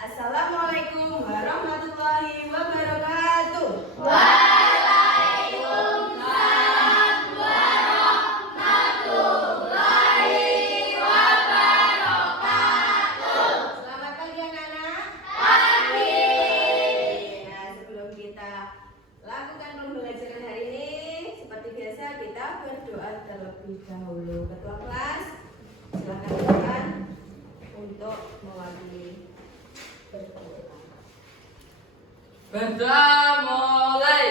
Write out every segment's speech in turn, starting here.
Assalamualaikum warahmatullahi wabarakatuh. Waalaikumsalam warahmatullahi wabarakatuh. Selamat pagi anak-anak. Pagi. Nah, sebelum kita lakukan pembelajaran hari ini, seperti biasa kita berdoa terlebih dahulu. Ketua kelas, silakan untuk mewakili berdoa. Berdoa mulai.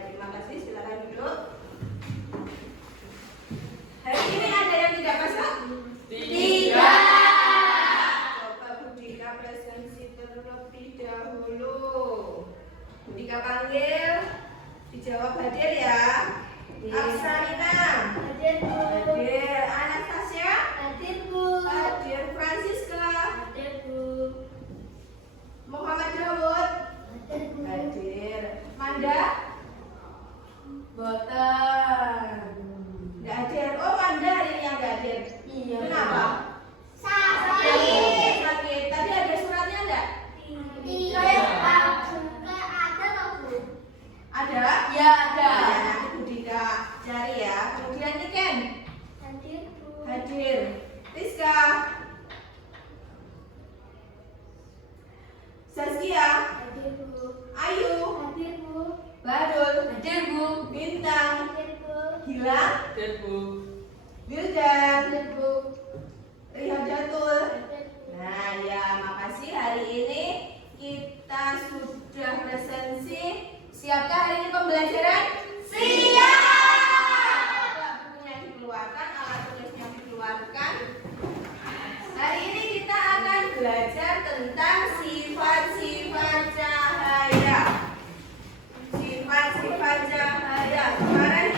Terima kasih, silakan duduk. Hari ini ada yang tidak masak? Tidak. Coba Budika presensi terlebih dahulu. Budika panggil, dijawab hadir ya. Aksanina hadir. Anastasia hadir. Francisca Muhammad Dawud hadir. Manda boten nggak hadir. Oh, Manda hari ini yang nggak hadir. Iya. Kenapa? Sakit. Tadi ada suratnya enggak? Ada? Ya, ada. Ya, nanti Budika cari ya. Kemudian Niken hadir. Rizka, Saskia, Ayu, Badul, Hadir, Bu. Bintang, Gilang, Hadir, Bu. Wildan, Rihadatul. Nah ya, makasih. Hari ini kita sudah presensi. Siapkah hari ini pembelajaran? Siap. Coba bukunya dikeluarkan, alat tulisnya dikeluarkan. Hari ini kita akan belajar tentang sifat-sifat cahaya. Sifat-sifat cahaya. Kemarin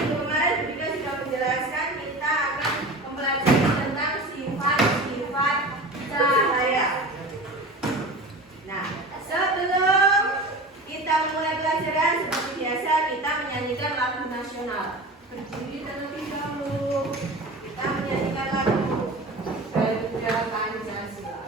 Budika sudah menjelaskan kita akan mempelajari tentang sifat-sifat cahaya. Nah, sebelum kita mulai pelajaran, seperti biasa kita menyanyikan lagu nasional. Berdiri terlebih dahulu. Kita menyanyikan lagu Garuda Pancasila.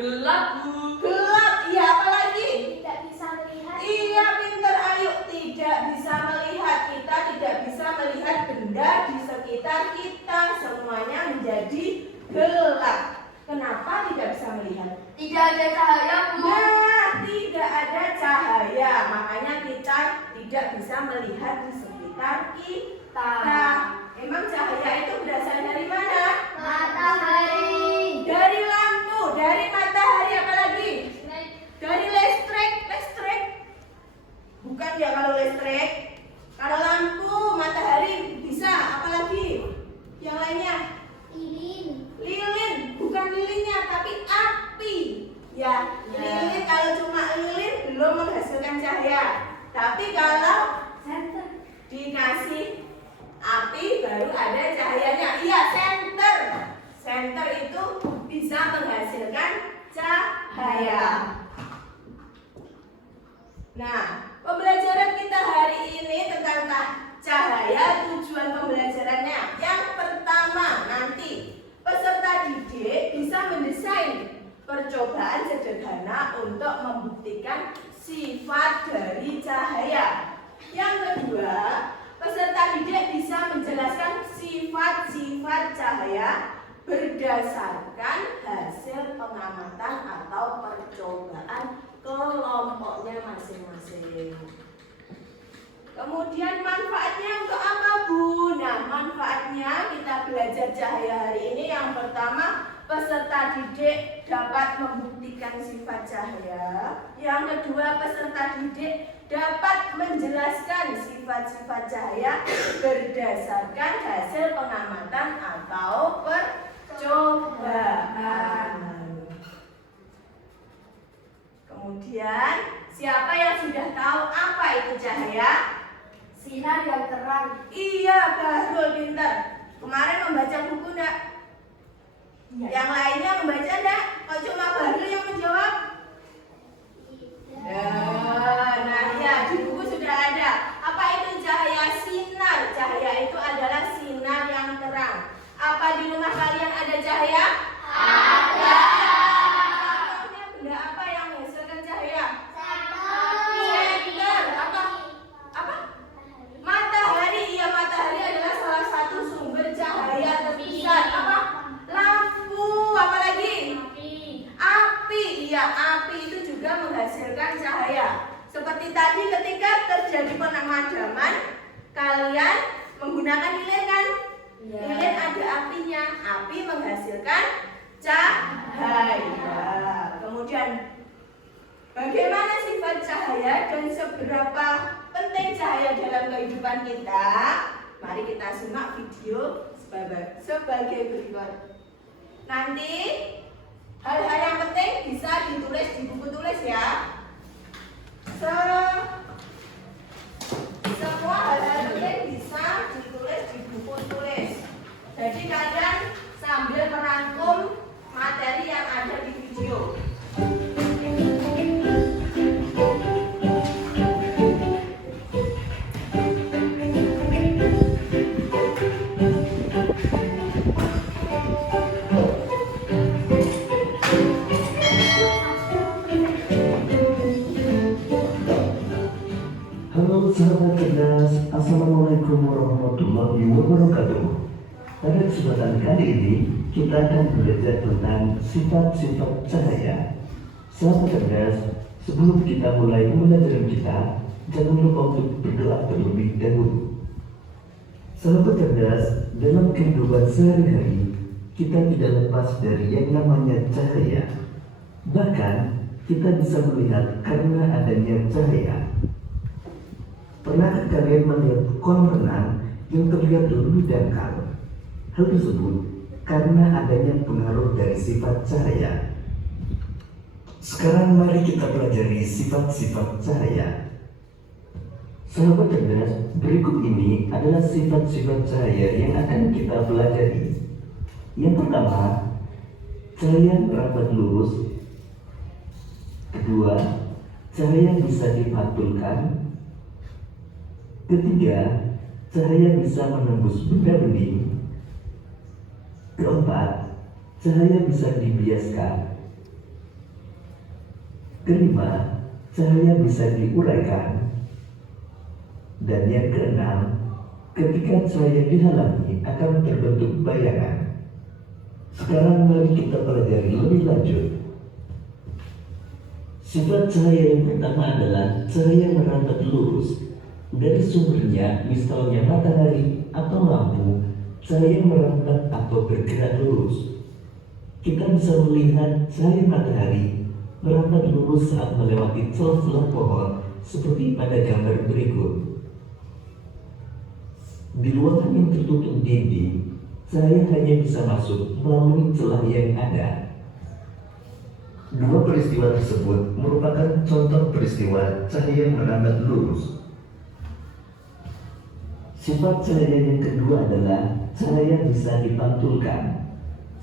Gelap, Bu. Gelap, iya apa lagi? Tidak bisa melihat. Iya, pintar. Ayo, tidak bisa melihat. Kita tidak bisa melihat benda di sekitar kita. Semuanya menjadi gelap. Kenapa tidak bisa melihat? Tidak ada cahaya, Bu. Nah, tidak ada cahaya. Makanya kita tidak bisa melihat di sekitar kita. Emang cahaya itu berasal dari mana? Matahari. Dari lampu, dari matahari, apa lagi? Dari listrik. Bukan ya kalau listrik. Kalau lampu, matahari bisa. Apalagi? Yang lainnya? Lilin. Bukan lilinnya, tapi api. Ya, lilin kalau cuma lilin belum menghasilkan cahaya. Tapi kalau dikasih api baru ada cahayanya. Iya, senter. Senter itu bisa menghasilkan cahaya. Nah, pembelajaran kita hari ini tentang cahaya, tujuan pembelajarannya. Yang pertama, nanti peserta didik bisa mendesain percobaan sederhana untuk membuktikan sifat dari cahaya. Yang kedua, peserta didik bisa menjelaskan sifat-sifat cahaya berdasarkan hasil pengamatan atau percobaan kelompoknya masing-masing. Kemudian manfaatnya untuk apa, Bu? Nah, manfaatnya kita belajar cahaya hari ini. Yang pertama, peserta didik dapat membuktikan sifat cahaya. Yang kedua, peserta didik dapat menjelaskan sifat-sifat cahaya berdasarkan hasil pengamatan atau percobaan. Kemudian, siapa yang sudah tahu apa itu cahaya? Sinar yang terang. Iya, Bahrul pintar. Kemarin membaca buku enggak? Yang lainnya membaca enggak? Kok cuma Bahrul yang menjawab? Nah, iya, di buku sudah ada. Apa itu cahaya? Sinar. Cahaya itu adalah sinar yang terang. Apa di rumah kalian ada cahaya? Ada. Contohnya benda apa yang menghasilkan cahaya? Senter. Apa? Matahari. Iya, matahari adalah salah satu sumber cahaya terbesar. Apa? Lampu. Apa lagi? Api. Iya, api itu juga menghasilkan cahaya. Seperti tadi ketika terjadi pemadaman, kalian menggunakan lilin kan? Lilin ada apinya. Api menghasilkan cahaya. Kemudian, bagaimana sifat cahaya dan seberapa penting cahaya dalam kehidupan kita? Mari kita simak video sebagai berikut. Nanti hal-hal yang penting bisa ditulis di buku tulis ya. Semua hal-hal penting bisa ditulis di buku tulis. Jadi kalian sambil merangkum materi yang ada di video. Halo sahabat cerdas, Assalamualaikum warahmatullahi wabarakatuh. Pada kesempatan kali ini, kita akan belajar tentang sifat-sifat cahaya. Sahabat cerdas, sebelum kita mulai pembelajaran kita, jangan lupa untuk berdoa terlebih dahulu. Sahabat cerdas, dalam kehidupan sehari-hari, kita tidak lepas dari yang namanya cahaya. Bahkan, kita bisa melihat karena adanya cahaya. Pernahkah kalian melihat kolam renang yang terlihat lebih dangkal? Hal tersebut karena adanya pengaruh dari sifat cahaya. Sekarang mari kita pelajari sifat-sifat cahaya. Sahabat cerdas, berikut ini adalah sifat-sifat cahaya yang akan kita pelajari. Yang pertama, cahaya rapat lurus. Kedua, cahaya bisa dipantulkan. Ketiga, cahaya bisa menembus benda bening. Keempat, cahaya bisa dibiaskan. Kelima, cahaya bisa diuraikan. Dan yang keenam, ketika cahaya dihalangi akan terbentuk bayangan. Sekarang mari kita pelajari lebih lanjut. Sifat cahaya yang pertama adalah cahaya merambat lurus. Dari sumbernya, misalnya matahari atau lampu, cahaya merambat atau bergerak lurus. Kita bisa melihat cahaya matahari merambat lurus saat melewati celah-celah pohon seperti pada gambar berikut. Di ruangan yang tertutup dinding, cahaya hanya bisa masuk melalui celah yang ada. Dua peristiwa tersebut merupakan contoh peristiwa cahaya merambat lurus. Sifat cahaya yang kedua adalah cahaya bisa dipantulkan.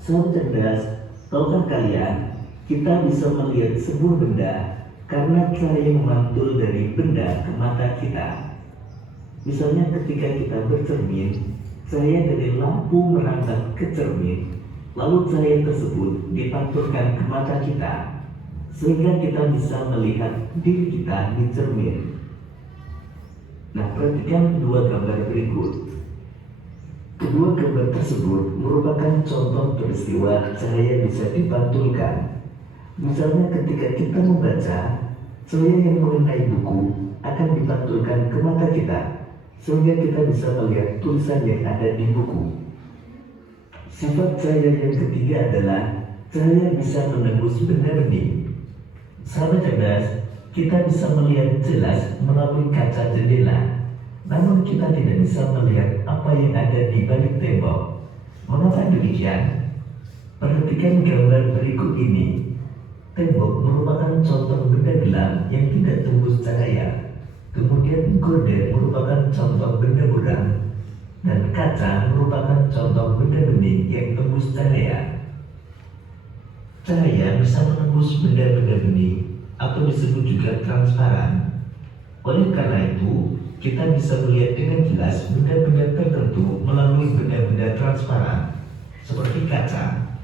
Sobat cerdas, tahukah kalian, kita bisa melihat sebuah benda karena cahaya memantul dari benda ke mata kita. Misalnya ketika kita bercermin, cahaya dari lampu merambat ke cermin, lalu cahaya tersebut dipantulkan ke mata kita, sehingga kita bisa melihat diri kita di cermin. Nah, perhatikan kedua gambar berikut. Kedua gambar tersebut merupakan contoh peristiwa cahaya bisa dipantulkan. Misalnya ketika kita membaca, cahaya yang mengenai buku akan dipantulkan ke mata kita, sehingga kita bisa melihat tulisan yang ada di buku. Sifat cahaya yang ketiga adalah cahaya bisa menembus benda bening. Sahabat cerdas, kita bisa melihat jelas melalui kaca jendela, namun kita tidak bisa melihat apa yang ada di balik tembok. Mengapa demikian? Perhatikan gambar berikut ini. Tembok merupakan contoh benda gelap yang tidak tembus cahaya. Kemudian gorden merupakan contoh benda buram, dan kaca merupakan contoh benda bening yang tembus cahaya. Cahaya bisa menembus benda-benda bening atau disebut juga transparan. Oleh karena itu, kita bisa melihat dengan jelas benda-benda tertentu melalui benda-benda transparan, seperti kaca.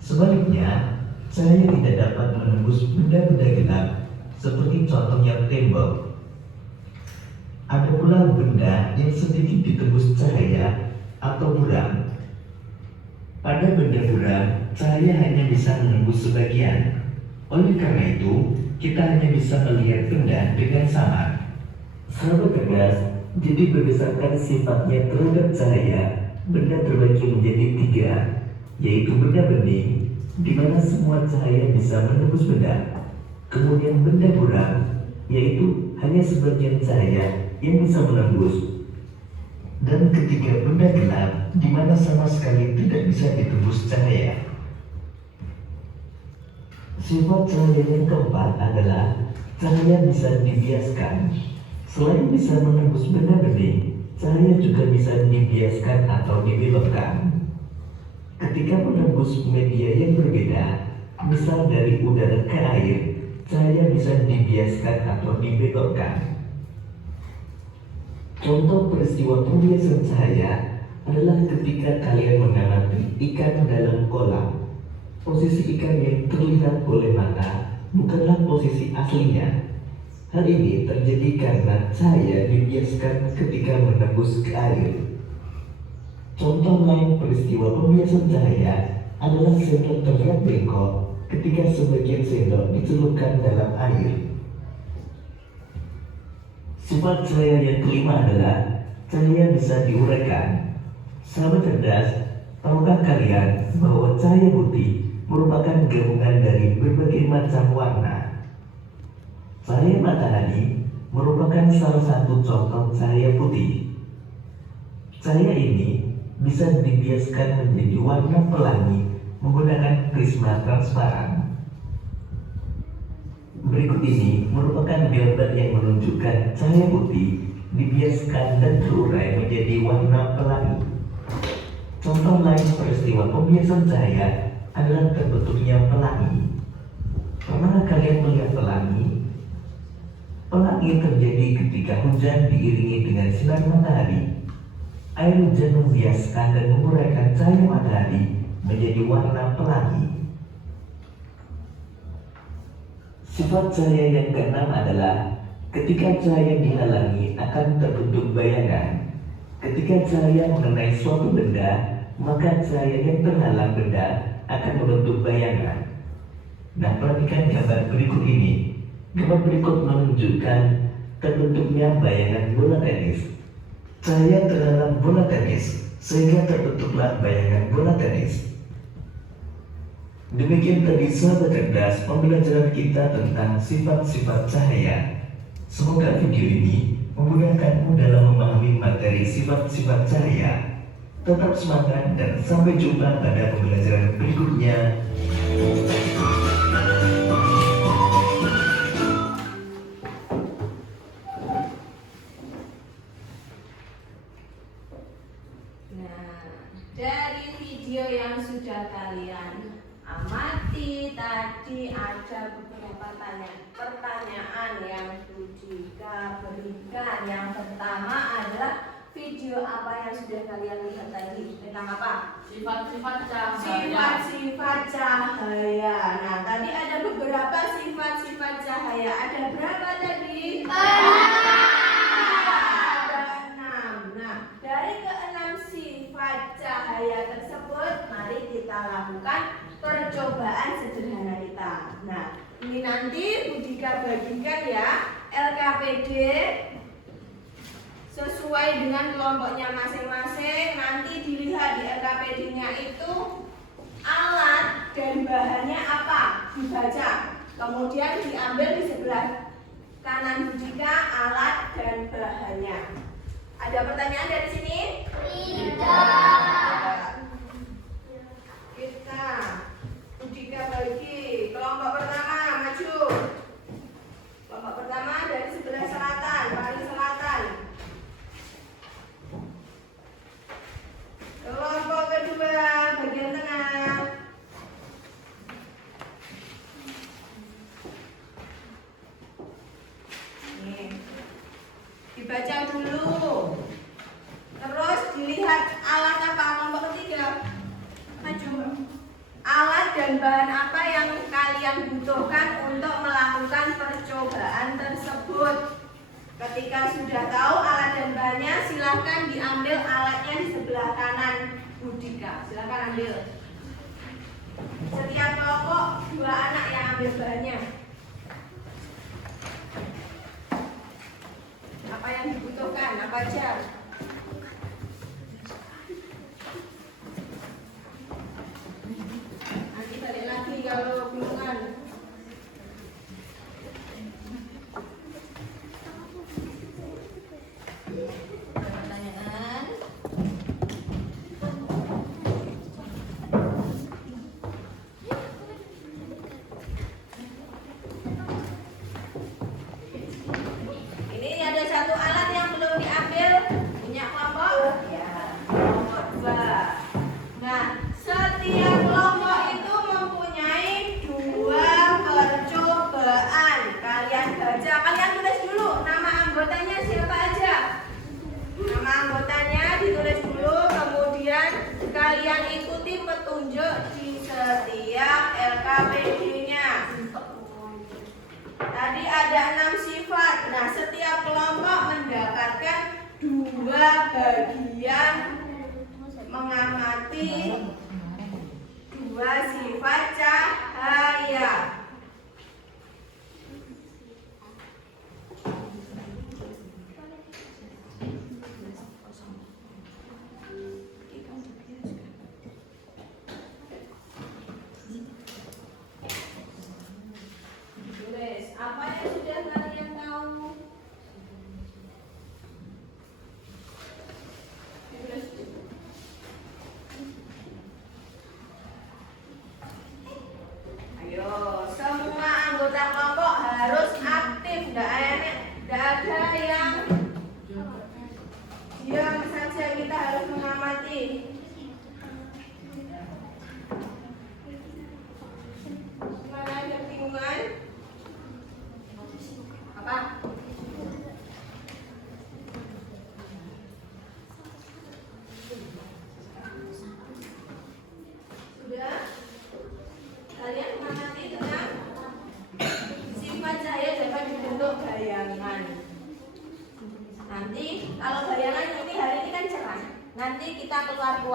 Sebaliknya, cahaya tidak dapat menembus benda-benda gelap, seperti contohnya tembok. Ada pula benda yang sedikit ditembus cahaya atau buram. Pada benda buram, cahaya hanya bisa menembus sebagian. Oleh karena itu, kita hanya bisa melihat benda dengan samar. Sahabat cerdas, jadi berdasarkan sifatnya terhadap cahaya, benda terbagi menjadi tiga, yaitu benda bening, di mana semua cahaya bisa menembus benda. Kemudian benda buram, yaitu hanya sebagian cahaya yang bisa menembus. Dan ketiga, benda gelap, di mana sama sekali tidak bisa ditembus cahaya. Sifat cahaya yang keempat adalah cahaya bisa dibiaskan. Selain bisa menembus benda bening, cahaya juga bisa dibiaskan atau dibelokkan. Ketika menembus media yang berbeda, misal dari udara ke air, cahaya bisa dibiaskan atau dibelokkan. Contoh peristiwa pembiasan cahaya adalah ketika kalian mengamati ikan dalam kolam. Posisi ikan yang terlihat oleh mata bukanlah posisi aslinya. Hal ini terjadi karena cahaya dibiaskan ketika menembus ke air. Contoh lain peristiwa pembiasan cahaya adalah sendok terlihat bengkok ketika sebagian sendok dicelupkan dalam air. Sifat cahaya yang kelima adalah cahaya bisa diuraikan. Sahabat cerdas, tahukah kalian bahwa cahaya putih merupakan gabungan dari berbagai macam warna? Cahaya matahari merupakan salah satu contoh cahaya putih. Cahaya ini bisa dibiaskan menjadi warna pelangi menggunakan prisma transparan. Berikut ini merupakan gambar yang menunjukkan cahaya putih dibiaskan dan terurai menjadi warna pelangi. Contoh lain peristiwa pembiasan cahaya adalah terbentuknya pelangi. Pernahkah kalian melihat pelangi? Pelangi terjadi ketika hujan diiringi dengan sinar matahari. Air hujan membiaskan dan menguraikan cahaya matahari menjadi warna pelangi. Sifat cahaya yang keenam adalah ketika cahaya dihalangi akan terbentuk bayangan. Ketika cahaya mengenai suatu benda, maka cahaya yang terhalang benda akan membentuk bayangan. Nah, perhatikan gambar berikut ini. Gambar berikut menunjukkan terbentuknya bayangan bola tenis. Cahaya terhalang bola tenis, sehingga terbentuklah bayangan bola tenis. Demikian tadi sahabat cerdas pembelajaran kita tentang sifat-sifat cahaya. Semoga video ini memudahkanmu dalam memahami materi sifat-sifat cahaya. Tetap semangat dan sampai jumpa pada pembelajaran berikutnya. Nah, dari video yang sudah kalian amati tadi ada beberapa pertanyaan yang Budika berikan. Yang pertama adalah video apa yang sudah kalian lihat tadi? Tentang apa? Sifat-sifat cahaya. Sifat-sifat cahaya. Nah, tadi ada beberapa sifat-sifat cahaya. Ada berapa tadi? Ada 6. Nah, dari ke-6 sifat cahaya tersebut, mari kita lakukan percobaan sederhana kita. Nah, ini nanti Budika bagikan ya LKPD sesuai dengan kelompoknya masing-masing. Nanti dilihat di LKPD-nya itu alat dan bahannya apa, dibaca. Kemudian diambil di sebelah kanan Budika alat dan bahannya. Ada pertanyaan dari sini? Tidak. Kita Budika bagi kelompok pertama, maju. Kelompok pertama dari sebelah selatan, paling selatan. Kelompok kedua bagian tengah. Nih, dibaca dulu. Terus dilihat alat apa, kelompok ketiga. Maju. Alat dan bahan apa yang kalian butuhkan untuk melakukan percobaan tersebut. Ketika sudah tahu alat dan bahannya, silahkan diambil alatnya di sebelah kanan Budika. Silahkan ambil. Setiap kelompok 2 anak yang ambil bahannya. Apa yang dibutuhkan? Apa aja? Nanti balik lagi kalau bingungan. Pertanyaan. Ini ada satu alat yang belum diambil, punya kelompok? Ya, kelompok 2. Nah, setiap kelompok itu mempunyai 2 percobaan. Kalian baca, kalian tulis dulu nama anggotanya siapa aja. Nama anggotanya ditulis dulu, kemudian kalian ikuti petunjuk di setiap LKPD-nya. Tadi ada 6 sifat. Nah, setiap kelompok mendapatkan 2 bagian mengamati 2 sifat cahaya. Tulis apa yang sudah kalian tahu. Tulis. Ayo,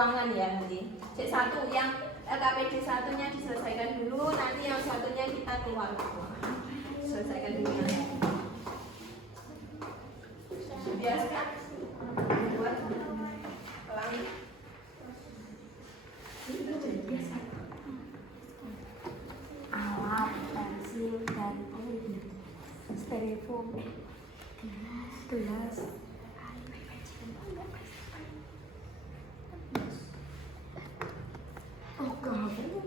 ruangan ya nanti. Cek satu yang LKPD satunya diselesaikan dulu, nanti yang satunya kita keluar ke ruangan. Selesaikan dulu ya. Biasa. Buat pelangi. Alat, pensil, dan styrofoam, gelas. Oh, kamu.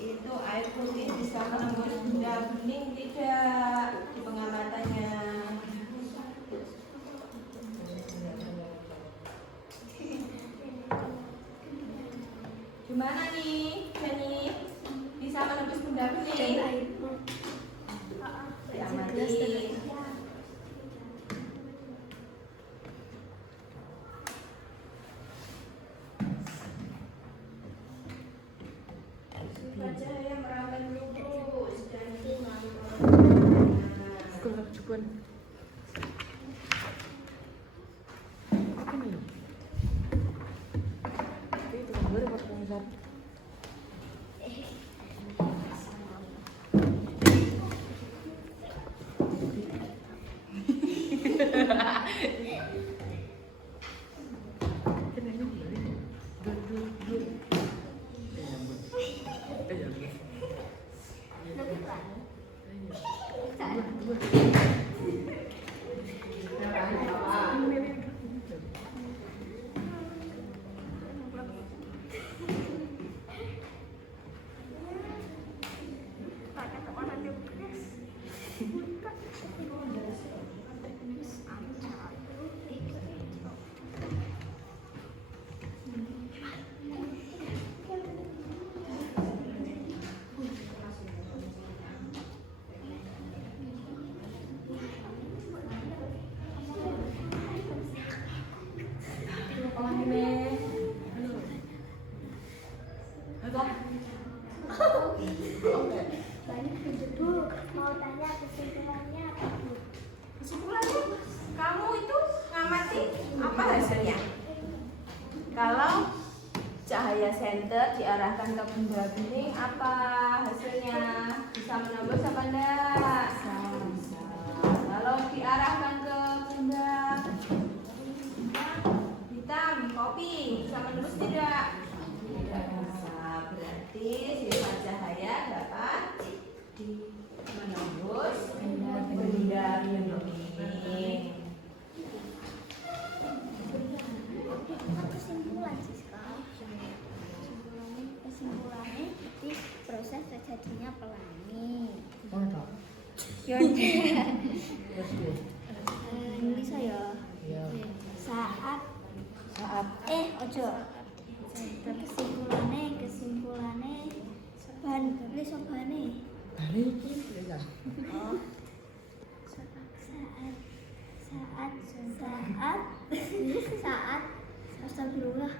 Itu air putih bisa menembus benda bening tidak di pengamatannya. Gimana nih, Jenny? Bisa menembus benda bening? Diamati. Cahaya merambat lurus dan Gelap juga. Itu gambar apa pengen? Mau tanya kesimpulannya apa, Bu? Kesimpulannya, kamu itu ngamati apa hasilnya? Kalau cahaya senter diarahkan ke benda bening, apa hasilnya? Bisa menembus apa enggak? Bisa. Kalau diarahkan ke benda hitam, kopi, bisa menembus tidak? Tidak bisa. Berarti sifat cahaya dapat menembus benda bening. Kesimpulan sih sekarang. Kesimpulannya berarti proses terjadinya pelangi. Bisa ya. Saat ojo. Kesimpulannya ban wis obane. Oh. Saat astagfirullah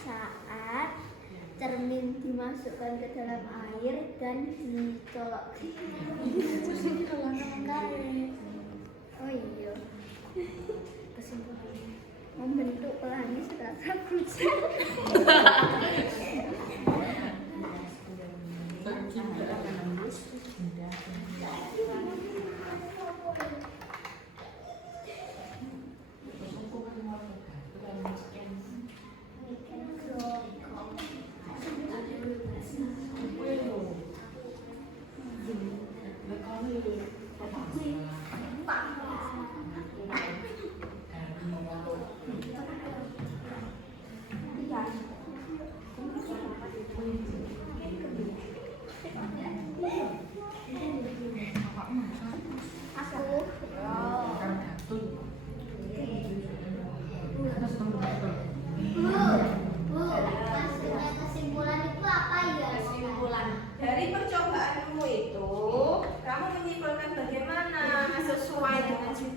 saat cermin dimasukkan ke dalam air dan dicolok. Oh iya. Kesimpulannya membentuk pelangi serasa kucing.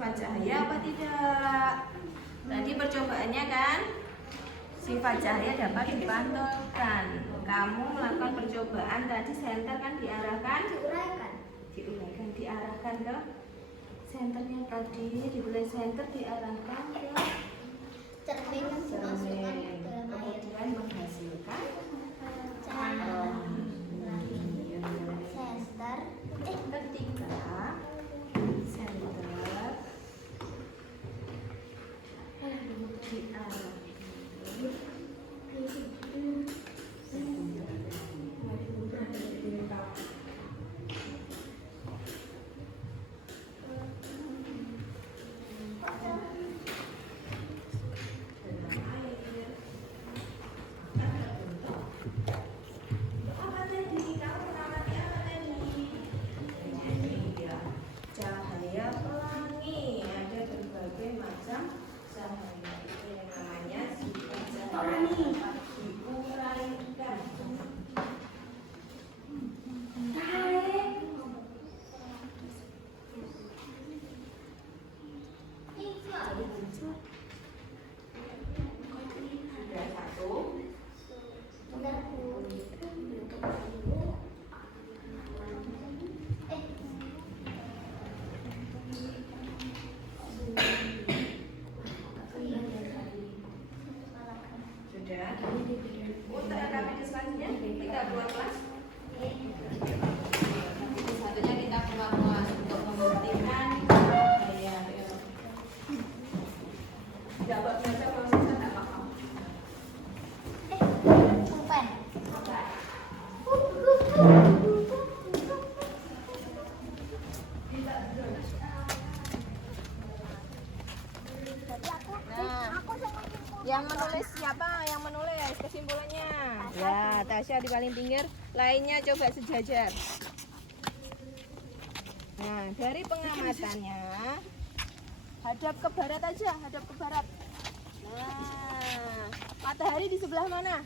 sifat cahaya apa tidak? Tadi percobaannya kan sifat cahaya dapat dipantulkan. Kamu melakukan percobaan tadi senter kan diarahkan, diarahkan ke senternya tadi, dibeli senter diarahkan ke cermin yang dimasukkan ke dalam air. kemudian menghasilkan Cahaya. Senter. ketika senter cahaya pelangi, ada berbagai macam cahaya. Ini yang namanya sifat cahaya dapat diuraikan. Sudah satu. Bentar, Bu. Sudah. Untuk aktivitas selanjutnya kita keluar kelas. Satunya kita keluar kelas untuk membuktikan cahaya. Dapat baca prosesnya tak paham. Pulpen. Nah, yang menulis siapa? Yang menulis kesimpulannya? Ya, Tasya di paling pinggir, lainnya coba sejajar. Nah, dari pengamatannya, hadap ke barat aja, hadap ke barat. Nah, matahari di sebelah mana?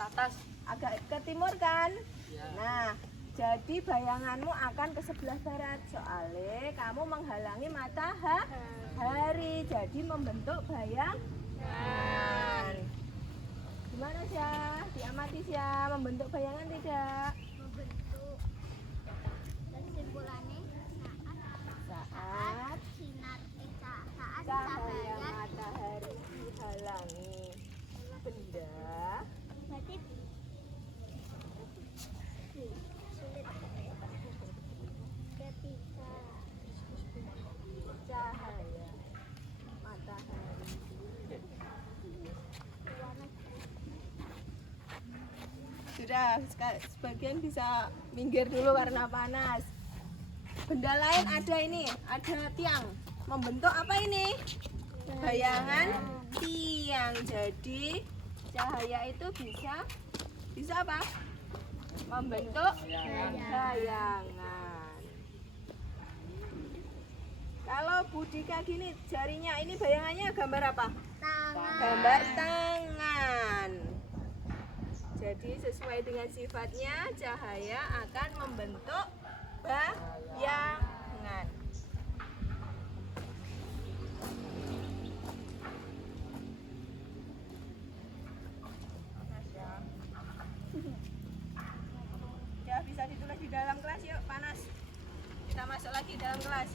Atas. Agak ke timur kan? Nah, jadi bayanganmu akan ke sebelah barat. Soalnya kamu menghalangi matahari, jadi membentuk bayangan. Gimana Syah? Diamati Syah, membentuk bayangan tidak? Membentuk. Dan simpulannya Saat sinar saat cahaya matahari dihalangi benda berarti sulit ketika cahaya matahari. Sudah, sebagian bisa minggir dulu karena panas. Benda lain ada ini, ada tiang. Membentuk apa ini? Bayangan tiang. Jadi cahaya itu bisa apa? Membentuk bayangan. Kalau Budika gini, jarinya ini bayangannya gambar apa? tangan. Gambar tangan. Jadi sesuai dengan sifatnya, cahaya akan membentuk bayangan. Ya, bisa ditulis di dalam kelas yuk, panas. Kita masuk lagi dalam kelas.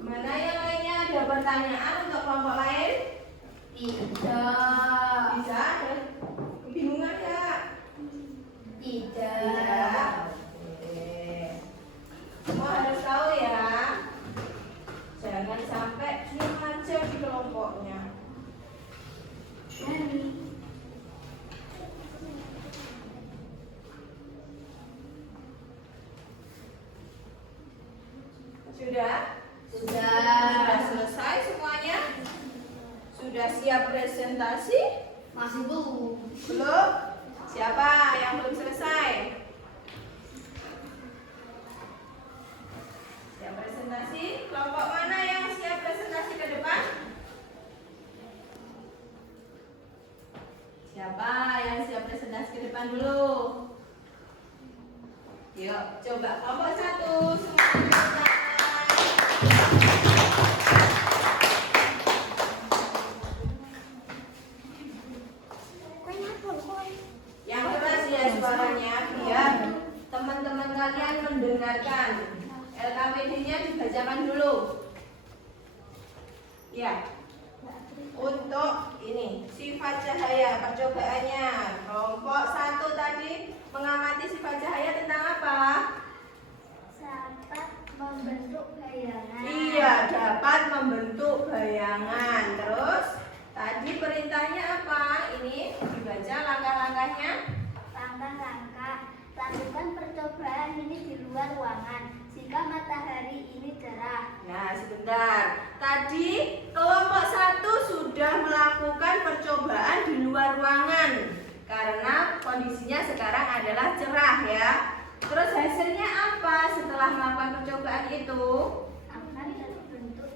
Mana yang lainnya ada pertanyaan untuk kelompok lain? Tidak. Bisa? Kebingungan ya? Tidak. Oke. Semua harus tahu ya. Jangan sampai diam aja di kelompoknya. Sudah? Sudah selesai semuanya? presentasi? Masih belum. Belum? Siapa yang belum selesai? Siap presentasi? Kelompok mana yang siap presentasi ke depan? Siapa yang siap presentasi ke depan dulu? Yuk, coba kelompok 1 semua. Yang keras ya suaranya biar teman-teman kalian mendengarkan. LKPD-nya dibacakan dulu. Ya. Untuk ini sifat cahaya percobaannya. Kelompok 1 tadi mengamati sifat cahaya tentang apa? Dapat membentuk bayangan. Iya, dapat membentuk bayangan. Terus tadi perintahnya apa? Ini dibaca langkah-langkahnya. Langkah-langkah. Lakukan percobaan ini di luar ruangan jika matahari ini cerah. Nah, sebentar. Tadi kelompok 1 sudah melakukan percobaan di luar ruangan karena kondisinya sekarang adalah cerah ya. Terus hasilnya apa setelah melakukan percobaan itu? Akan terbentuk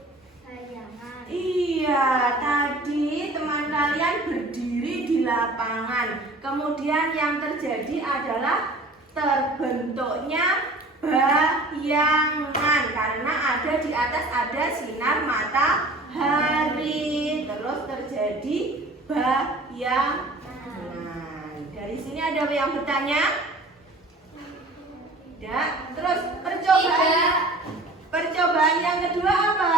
bayangan. Iya, tadi teman kalian berdiri di lapangan. Kemudian yang terjadi adalah terbentuknya bayangan karena ada di atas ada sinar matahari. Terus terjadi bayangan. Dari sini ada yang bertanya? Tidak. Terus percobaan yang kedua apa?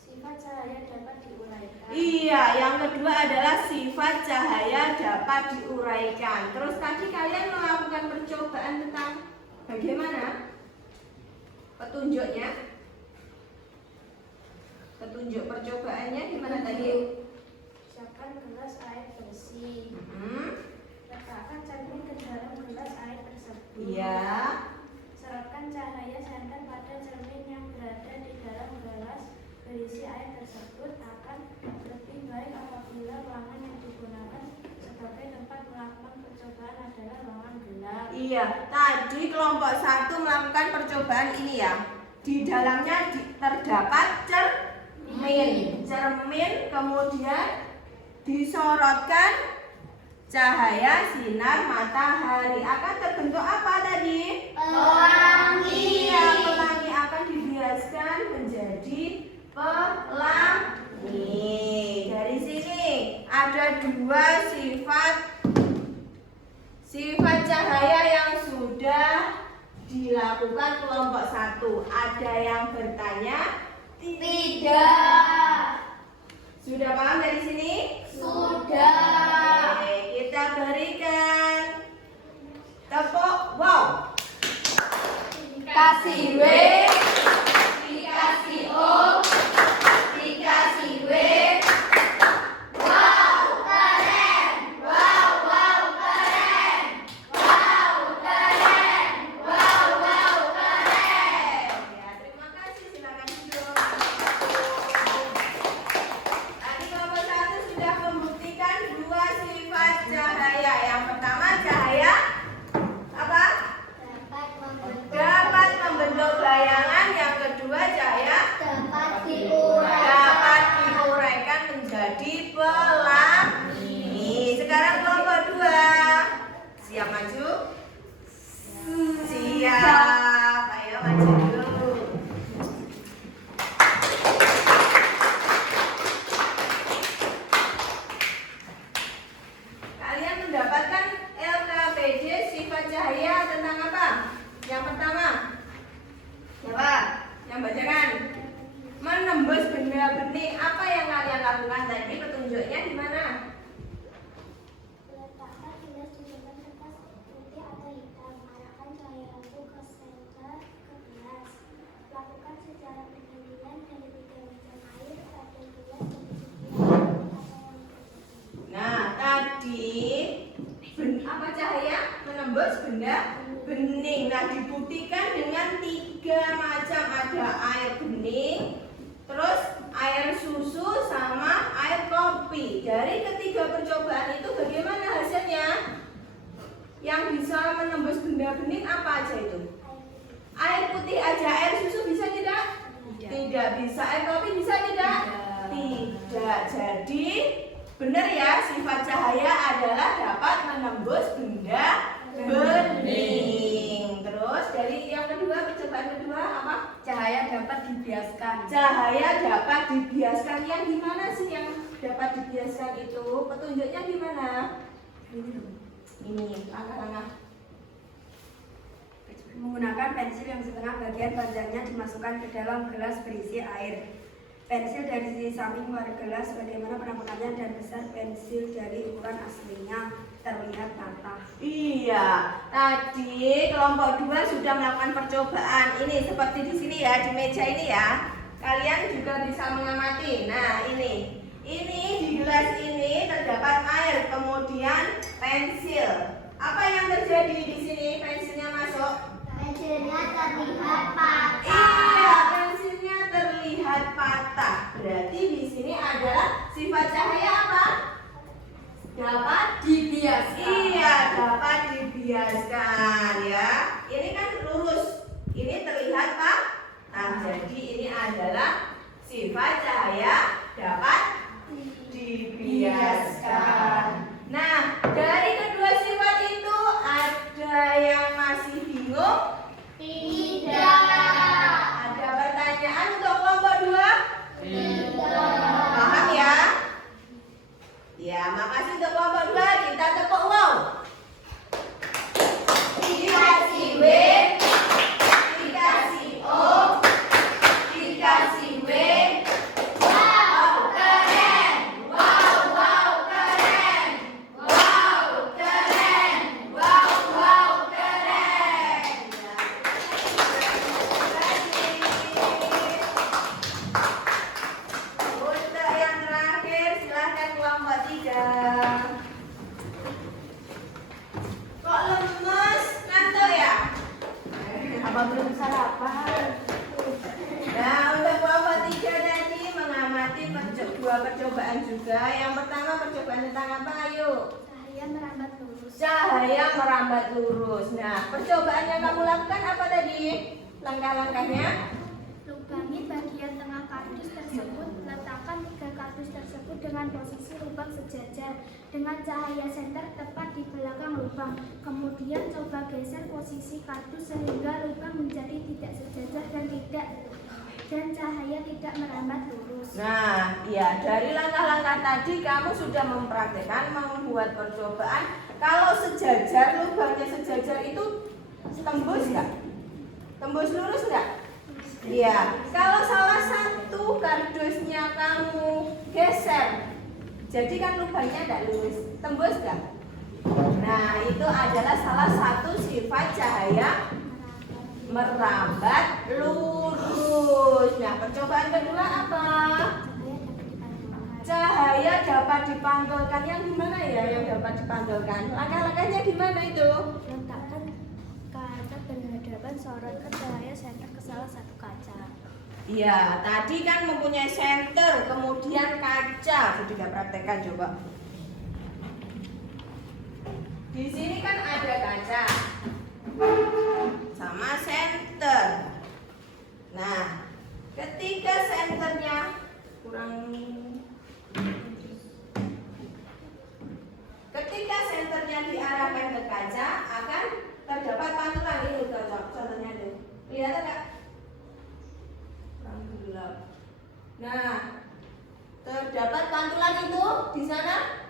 Sifat cahaya dapat diuraikan. Iya, yang kedua adalah sifat cahaya dapat diuraikan. Terus tadi kalian melakukan percobaan tentang bagaimana? Petunjuknya? Petunjuk percobaannya gimana tadi? Siapkan gelas air bersih. Hmm, Letakkan cermin ke dalam gelas air tersebut. iya. Serapkan cahaya santan pada cermin yang berada di dalam gelas berisi air tersebut. Akan lebih baik apabila ruangan yang digunakan sebagai tempat melakukan percobaan adalah ruangan gelap. Iya, tadi kelompok 1 melakukan percobaan ini ya. Di dalamnya terdapat cermin. Cermin kemudian disorotkan cahaya sinar matahari. Akan terbentuk apa tadi? Pelangi. Iya, pelangi akan dibiaskan menjadi pelangi. Dari sini ada 2 sifat cahaya yang sudah dilakukan kelompok 1. Ada yang bertanya? Tidak. Sudah paham dari sini? Sudah. Oke, kita berikan tepuk wow. Dikasih W, dikasih O, dikasih W. Wow, keren. Wow, wow, keren. Wow, keren. Wow, wow, keren. Ya, terima kasih. Silakan duduk. Tadi kelompok 1 sudah membuktikan 2 sifat cahaya. Yang pertama cahaya apa? Dapat membentuk bayangan. Yang kedua cahaya Dapat dapat diuraikan menjadi pelangi. Sekarang kelompok 2 siap maju? Siap. Ayo maju dulu. Kalian mendapatkan LKPD sifat cahaya tentang apa? Yang pertama, siapa? Yang bacakan. Menembus benda bening. Apa yang kalian lakukan tadi? Petunjuknya di mana? Letakkan gelas di depan kertas putih atau hitam. Arahkan cahaya lampu ke senter ke gelas. Lakukan secara bergantian dari 3 macam air pada gelas Nah, tadi apa cahaya menembus benda bening. Nah, dibuktikan dengan 3 macam. Ada air bening, terus air susu sama air kopi. cahaya dapat dibiaskan. Yang gimana sih yang dapat dibiaskan itu? Petunjuknya gimana? Ini langkah-langkah. Menggunakan pensil yang setengah bagian panjangnya dimasukkan ke dalam gelas berisi air. Pensil dari sisi samping luar gelas bagaimana penampakannya dan besar pensil dari ukuran aslinya terlihat patah. Iya, tadi kelompok 2 sudah melakukan percobaan. Ini seperti di sini ya, di meja ini ya. Kalian juga bisa mengamati. Nah, ini di gelas ini terdapat air, kemudian pensil. Apa yang terjadi di sini? Pensilnya masuk. Pensilnya terlihat patah. Iya, pensilnya terlihat patah. Berarti di sini adalah sifat cahaya apa? Dapat dibiaskan. Iya, dapat dibiaskan ya. Ini kan lurus. Ini terlihat Pak. Nah, jadi ini adalah sifat cahaya dapat dibiaskan. Nah, dari kedua sifat itu ada yang masih bingung? Tidak. Ada pertanyaan untuk kelompok 2? Tidak. Paham ya? Ya, makasih untuk kelompok 2. Kita tepuk wow. Dikasih W, dikasih O, dikasih W. Wow, keren. Wow, keren. Wow, keren. Wow, keren. Untuk yang terakhir silahkan kelompok 3. Kok lemes? Ngantuk ya? Apa belum sarapan? Nah, untuk kelompok 3 tadi mengamati dua percobaan juga. Yang pertama percobaan tentang apa? Ayo. Cahaya merambat lurus. Cahaya merambat lurus. Nah, percobaan yang kamu lakukan apa tadi? Langkah-langkahnya? Lubangi bagian tengah kardus tersebut. Letakkan 3 kardus tersebut dengan posisi lubang sejajar dengan cahaya senter tepat di belakang lubang. Kemudian coba geser posisi kardus sehingga lubang menjadi tidak sejajar dan cahaya tidak merambat lurus. Nah, ya dari langkah-langkah tadi kamu sudah mempraktekkan membuat percobaan. Kalau sejajar, lubangnya sejajar itu tembus nggak? Tembus lurus nggak? Iya. Kalau salah satu kardusnya kamu geser, jadi kan lubangnya nggak lurus, tembus nggak? Nah, itu adalah salah satu sifat cahaya merambat lurus. Nah, percobaan kedua apa? Cahaya dapat dipantulkan. Yang gimana ya yang dapat dipantulkan? Langkah-langkahnya gimana itu? Letakkan kaca berhadapan sorotkan cahaya senter ke salah satu kaca. Iya, tadi kan mempunyai senter, kemudian kaca. Sudah praktekkan coba. Di sini kan ada kaca sama senter. Nah, ketika senternya diarahkan ke kaca akan terdapat pantulan. Ini contohnya deh. Kelihatan nggak? Gelap. Nah, terdapat pantulan itu di sana.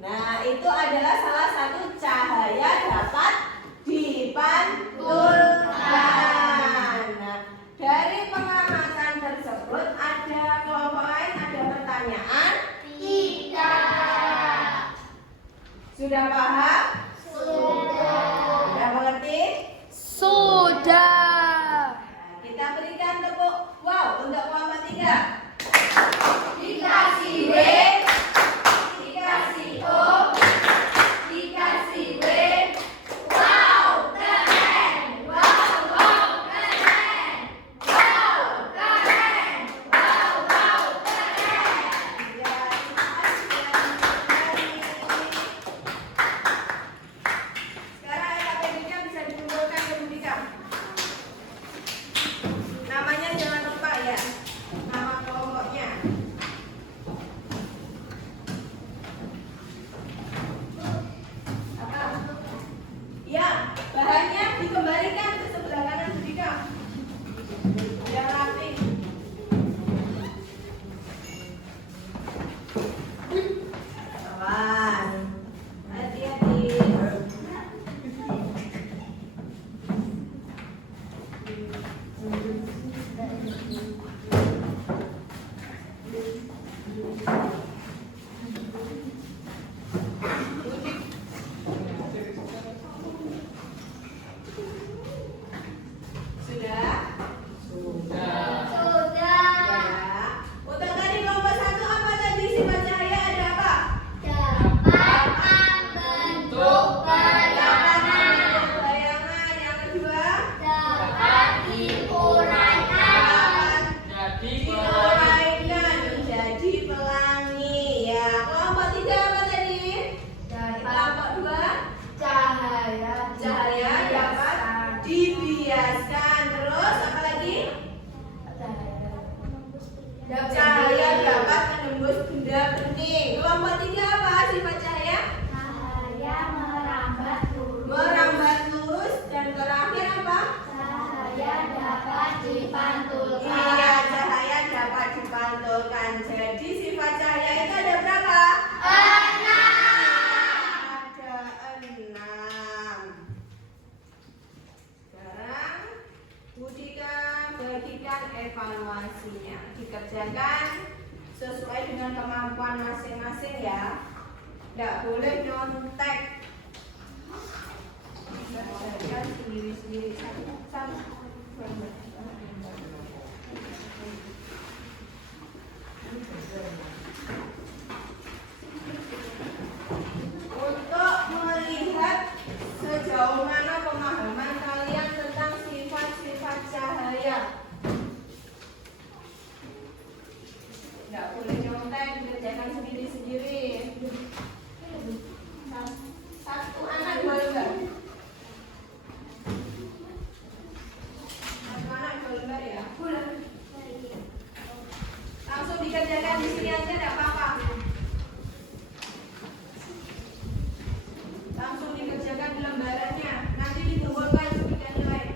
Nah, itu adalah salah satu cahaya dapat dipantulkan. Nah, dari pengamatan tersebut ada kelompok lain ada pertanyaan? Tidak. Sudah paham? Sudah mengerti? Sudah. Kita berikan tepuk wow untuk kelompok 3. Dikasih W, dikasih O, dikasih W. Wow, keren. Wow, keren. Wow, keren. Wow, keren. Ya, terima kasih ya. Sekarang LKPD-nya bisa dikumpulkan ke Budika. Namanya jangan evaluasinya. Dikerjakan sesuai dengan kemampuan masing-masing ya. Tidak boleh nyontek. Dikerjakan sendiri-sendiri satu-satu. Untuk melihat sejauh mana pemahaman kalian tentang sifat-sifat cahaya. Tidak boleh nyontek, dikerjakan sendiri-sendiri. Satu anak dua lembar. Satu anak dua lembar ya. Langsung dikerjakan di sini aja, tidak apa-apa. Langsung dikerjakan di lembarannya. Nanti dikumpulkan jadikan nilai.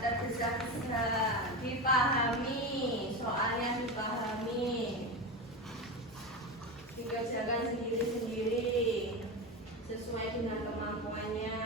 Tergesa-gesa, dipahami, soalnya dipahami, dikerjakan sendiri-sendiri sesuai dengan kemampuannya.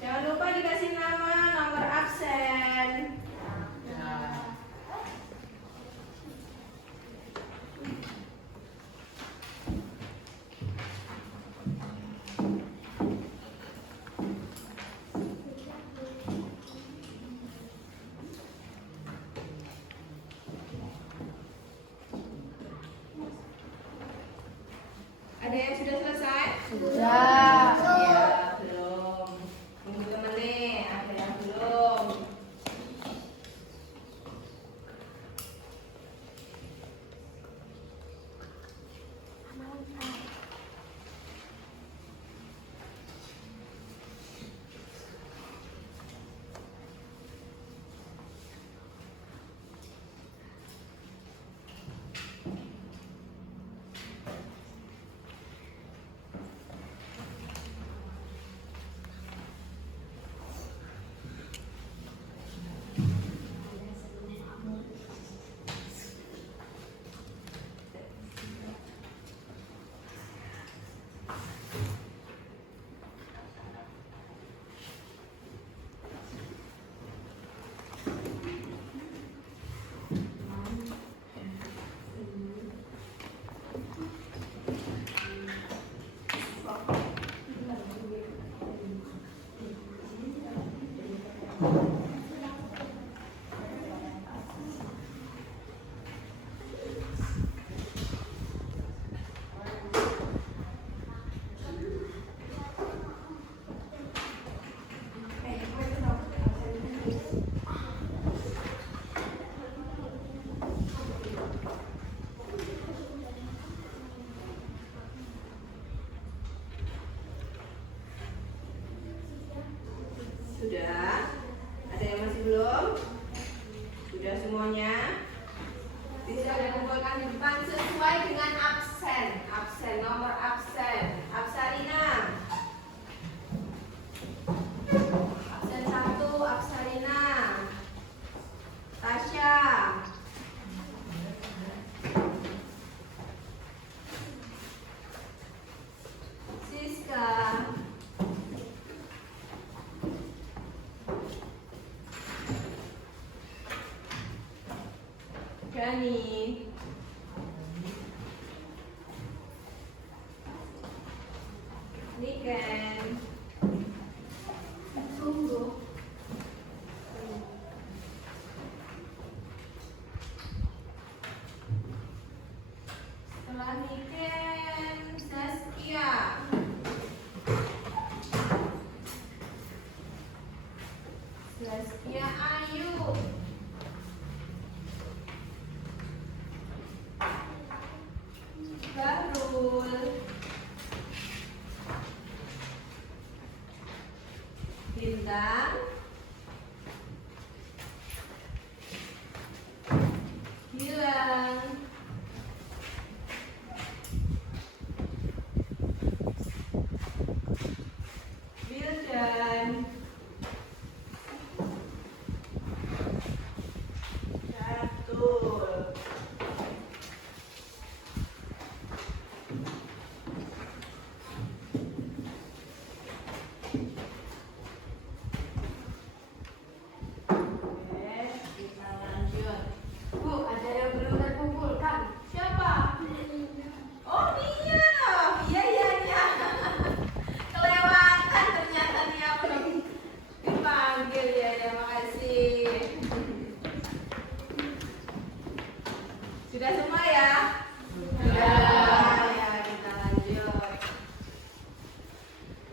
Jangan lupa dikasih nama, nomor absen. Sudah? Ada yang masih belum? Sudah semuanya? Bisa dikumpulkan di depan sesuai dengan absen. Absen, nomor absen. Absarina. Absen 1, Absarina. Tasya. Siska. Gani. Niken. Tunggu. Setelah Niken, Saskia. Saskia Ayu. Barul. Bintang. Gilang. Wildan. Catul. Kita lanjut. Bu, ada yang belum terkumpulkan. Siapa? Oh, Nia. Iya. Kelewatan ternyata Nia belum dipanggil ya. Terima kasih. Sudah semua ya? Sudah. Ya, kita lanjut.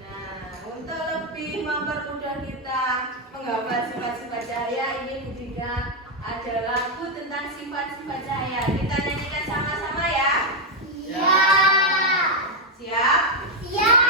Nah, untuk lebih mempermudah kita menghafal sifat-sifat cahaya, ini juga ada lagu tentang sifat-sifat cahaya. Kita nyanyikan sama-sama ya. Ya. Siap? Ya. Sifat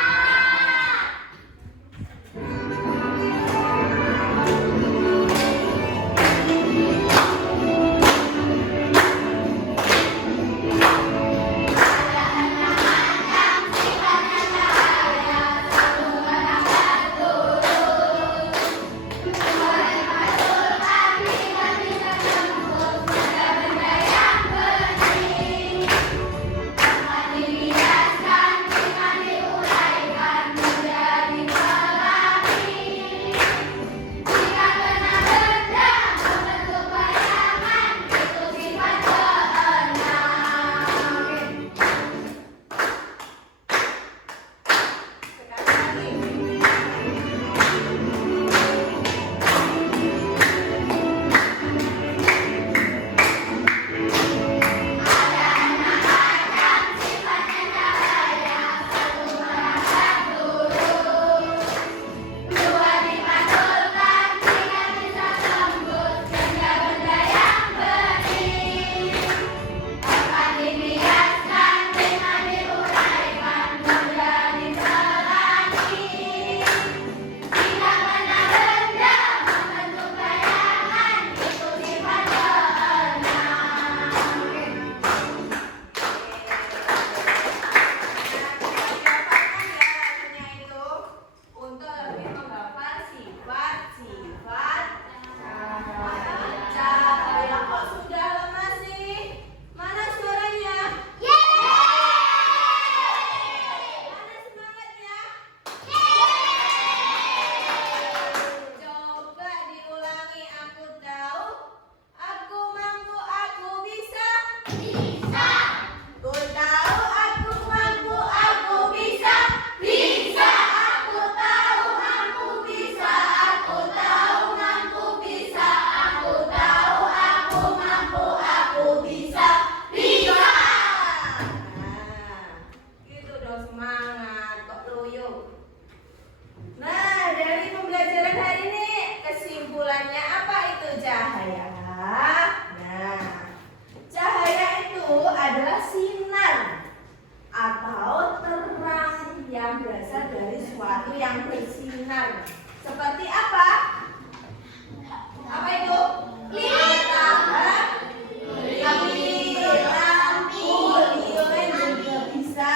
yang bersinar. Seperti apa? Apa itu? Matahari, lampu, lilin juga bisa.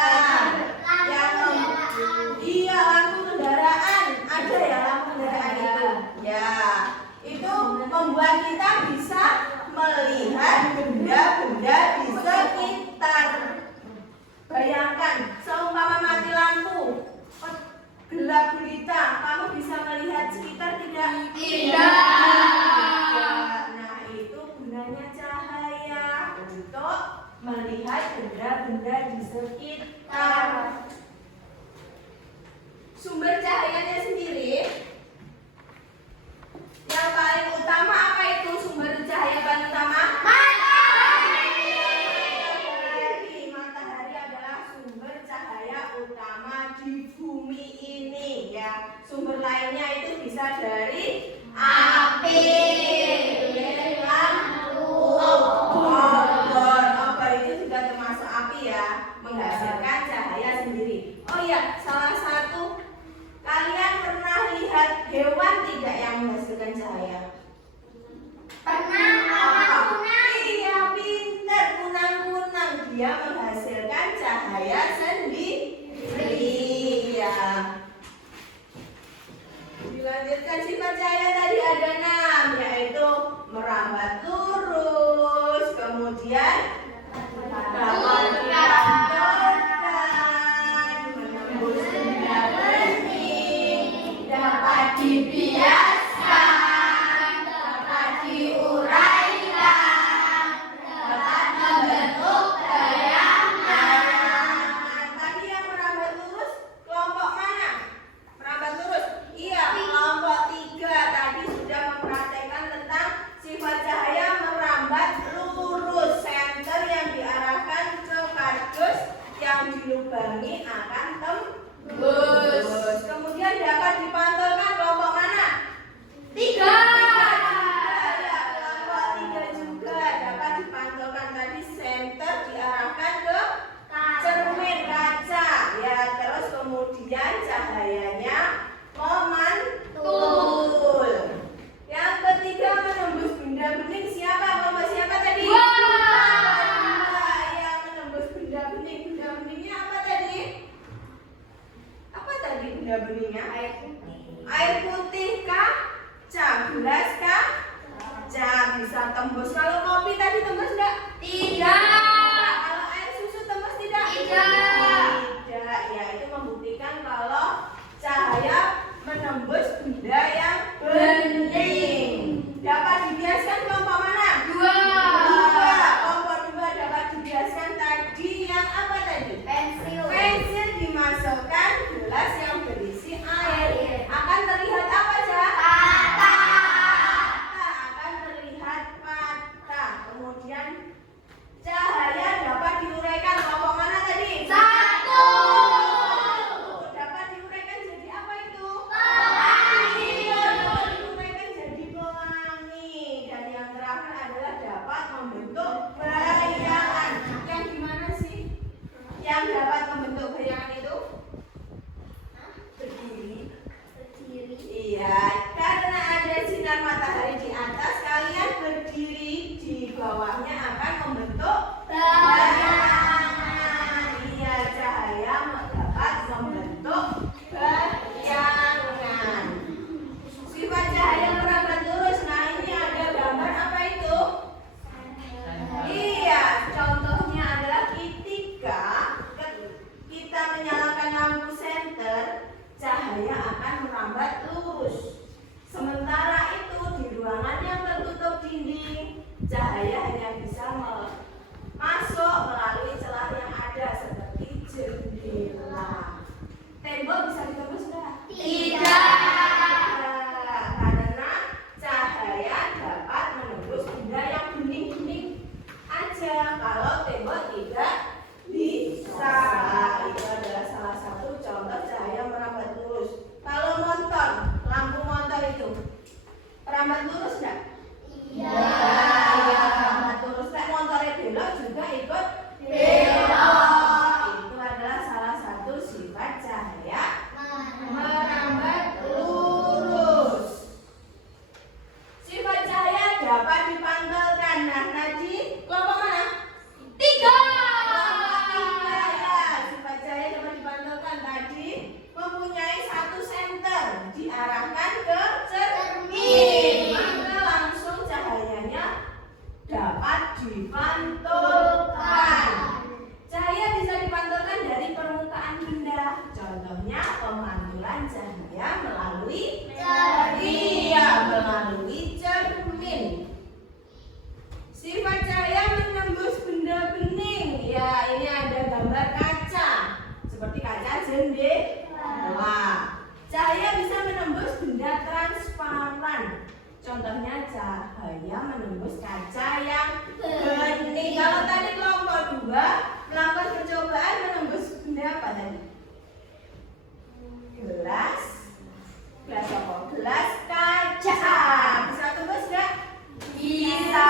Iya, lampu kendaraan. Ada ya lampu kendaraan itu? Ya, itu membuat kita bisa melihat benda-benda di sekitar. Bayangkan, seumpama mati lampu, gelap gulita, kamu bisa melihat sekitar tidak? Tidak. Nah, itu gunanya cahaya untuk melihat benda-benda di sekitar. Sumber cahayanya sendiri yang paling utama apa itu sumber cahaya paling utama? Matahari adalah sumber cahaya utama di bumi ini ya. Sumber lainnya itu bisa dari api, lampu, obor itu juga termasuk api ya, menghasilkan cahaya sendiri. Oh iya, salah satu kalian pernah lihat hewan tidak yang menghasilkan cahaya? Iya, pintar, kunang-kunang. Dia menghasilkan cahaya sendiri. Ya. Dilanjutkan sifat cahaya tadi ada 6, yaitu merambat lurus, kemudian dapat dipantulkan, menembus benda bening, dapat dibiaskan, dapat diuraikan, dapat membentuk bayangan. Tadi yang merambat lurus kelompok mana? Merambat lurus? Iya, kelompok 3 tadi sudah mempraktekkan tentang sifat cahaya merambat lurus. Senter yang diarahkan ke kardus yang dilubangi akan tembus. Kemudian dapat dipantulkan kelompok mana? 3. Ya, kelompok 3 juga dapat dipantulkan tadi senter diarahkan ke cermin kaca. Ya, terus kemudian cahayanya memantul. Yang ketiga menembus benda bening siapa? Kelompok siapa tadi? Ya, menembus benda bening. Benda beningnya apa tadi? Apa tadi benda beningnya? Air putih kaca, gelas kaca bisa tembus. Kalau kopi tadi tembus enggak? Tidak. Kalau air susu tembus tidak? Tidak. Ya, itu membuktikan kalau cahaya menembus benda yang bening. Dapat dibiaskan kelompok mana? 2. Kelompok 2 dapat dibiaskan tadi yang apa tadi? Pensil dimasukkan gelas yang berisi air. Akan terlihat apa, Cak? Akan terlihat patah. Kemudian cahaya dapat diuraikan kelompok mana tadi? 1. Dapat diuraikan jadi apa itu? Pelangi. Dapat diuraikan jadi pelangi. Dan yang terakhir adalah dapat membentuk bayangan. Yang gimana sih? Yang dapat membentuk bayangan itu? Berdiri. Iya, karena ada sinar matahari di atas, kalian berdiri di bawahnya akan membentuk bayangan. Iya, cahaya dapat membentuk bayangan. Sifat cahaya merambat lurus. Nah, ini ada gambar apa itu? Iya, contohnya adalah ketika kita menyalakan lampu senter, cahaya akan merambat lurus. Sementara itu di ruangan yang tertutup dinding, cahaya hanya bisa masuk melalui celah yang ada seperti jendela. Tembok bisa ditembus enggak? Tidak. Karena cahaya dapat menembus benda yang bening-bening aja. Kalau tembok tidak bisa. Itu adalah salah satu contoh cahaya merambat lurus. Kalau motor, lampu motor itu merambat lurus enggak? Iya. pantulan cahaya melalui cermin. Sifat cahaya menembus benda bening. Ya, ini ada gambar kaca, seperti kaca jendela. Cahaya bisa menembus benda transparan. Contohnya cahaya menembus kaca yang bening. Kalau tadi kelompok 2 melakukan percobaan menembus benda apa tadi? Gelas apa? Gelas kaca. Bisa tembus nggak? Bisa.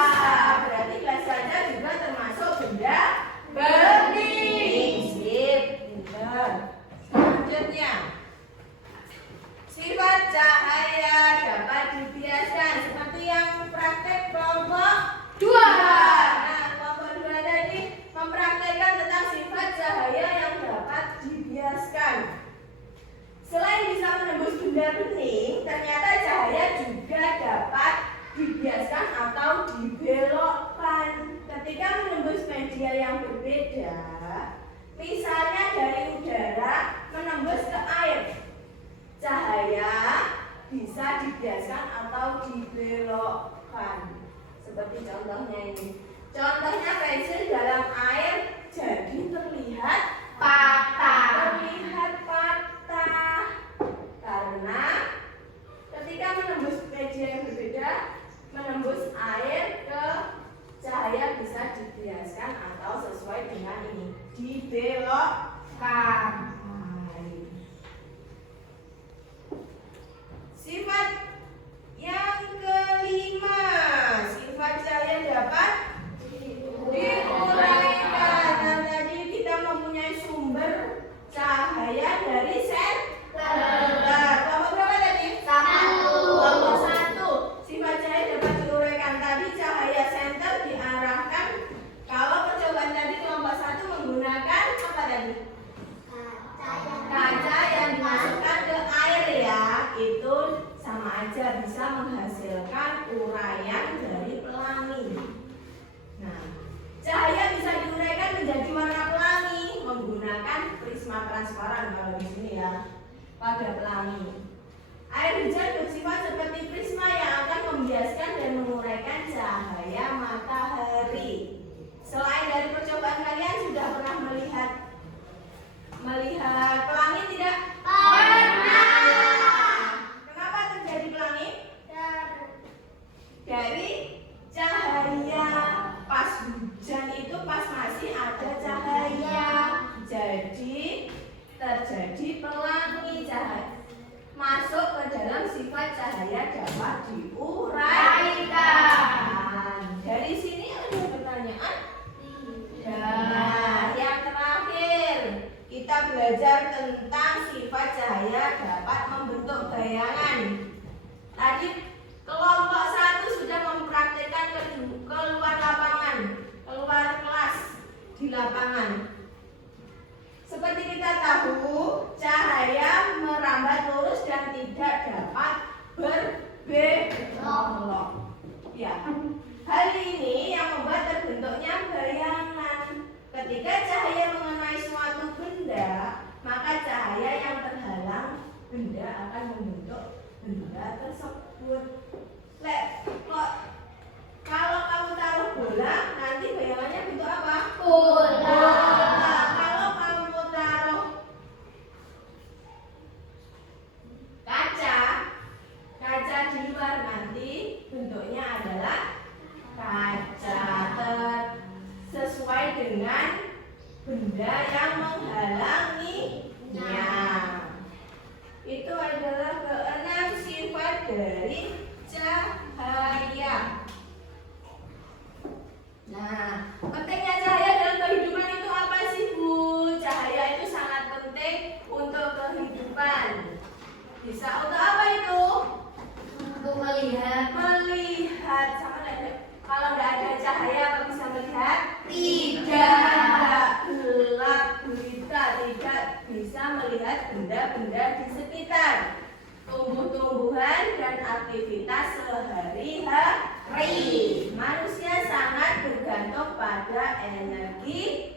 Berarti gelas kaca juga termasuk benda bening. Sip, pintar. Selanjutnya, sifat cahaya dapat dibiaskan seperti yang praktek kelompok 2. Nah, kelompok 2 tadi mempraktekkan tentang sifat cahaya yang dapat dibiaskan. Selain bisa menembus benda bening, ternyata cahaya juga dapat dibiaskan atau dibelokkan ketika menembus media yang berbeda. Misalnya dari udara menembus ke air. Cahaya bisa dibiaskan atau dibelokkan. Seperti contohnya ini. Contohnya pensil dalam air jadi terlihat patah. Karena ketika menembus media yang berbeda, menembus air ke cahaya bisa dibiaskan atau sesuai dengan ini, dibelokkan. Sifat yang kelima, sifat cahaya dapat diuraikan. Nah, tadi kita mempunyai sumber cahaya dari senter. Kelompok berapa tadi? 1. Kelompok 1. Sifat cahaya dapat diuraikan. Tadi cahaya senter diarahkan. Kalau percobaan tadi kelompok 1 menggunakan apa tadi? Kaca yang dimasukkan ke air ya. Itu sama aja bisa menghasilkan uraian dari pelangi. Nah, cahaya bisa diuraikan menjadi warna pelangi menggunakan prisma transparan kalau di sini ya. Pada pelangi. Air hujan bersifat seperti prisma yang akan membiaskan dan menguraikan cahaya matahari. Selain dari percobaan, kalian sudah pernah melihat pelangi tidak? Pernah. Kenapa terjadi pelangi? Dari cahaya. Pas hujan itu pas masih ada cahaya. Jadi terjadi pelangi. Cahaya masuk ke dalam sifat cahaya dapat diuraikan. Dari sini ada pertanyaan? Nah, yang terakhir kita belajar tentang sifat cahaya dapat membentuk bayangan. Tadi kelompok 1 sudah mempraktikkan keluar lapangan, keluar kelas di lapangan. Seperti kita tahu, cahaya merambat lurus dan tidak dapat berbelok. Ya, hal ini yang membuat terbentuknya bayangan. Ketika cahaya mengenai suatu benda, maka cahaya yang terhalang benda akan membentuk benda tersebut. Kalau kamu taruh bola, nanti bayangannya bentuk apa? Bola. Kalau kamu taruh kaca di luar, nanti bentuknya adalah kaca. Sesuai dengan benda yang menghalanginya. Itu adalah keenam sifat dari cahaya. Nah, pentingnya cahaya dalam kehidupan itu apa sih, Bu? Cahaya itu sangat penting untuk kehidupan. Bisa untuk apa itu? Untuk melihat. Melihat sama lihat. Kalau nggak ada cahaya, apa bisa melihat? Tidak. Gelap gulita, tidak bisa melihat benda-benda di sekitar. Tumbuh-tumbuhan dan aktivitas sehari-hari. Manusia sangat bergantung pada energi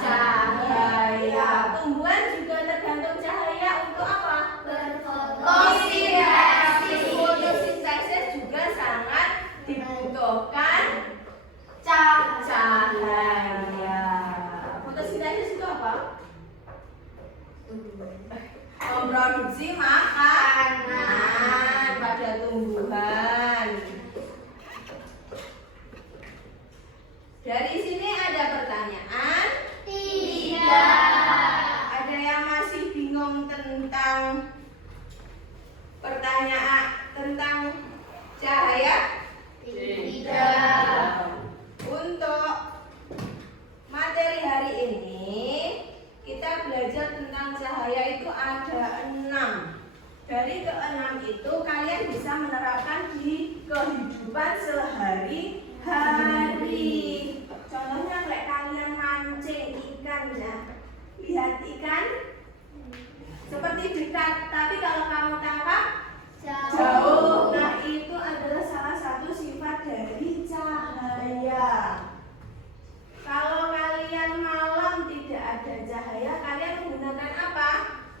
cahaya. Tumbuhan juga tergantung cahaya untuk apa? konsumsi makanan pada tumbuhan. Dari sini ada pertanyaan? Tidak. Ada yang masih bingung tentang pertanyaan tentang cahaya? Tidak. Untuk materi hari ini kita belajar tentang cahaya itu ada 6. Dari ke-6 itu kalian bisa menerapkan di kehidupan sehari-hari. Contohnya kayak kalian mancing ikan ya. Lihat ikan seperti dekat, tapi kalau kamu tangkap jauh. Nah, itu adalah salah satu sifat dari cahaya. Kalau kalian malam tidak ada cahaya, kalian menggunakan apa?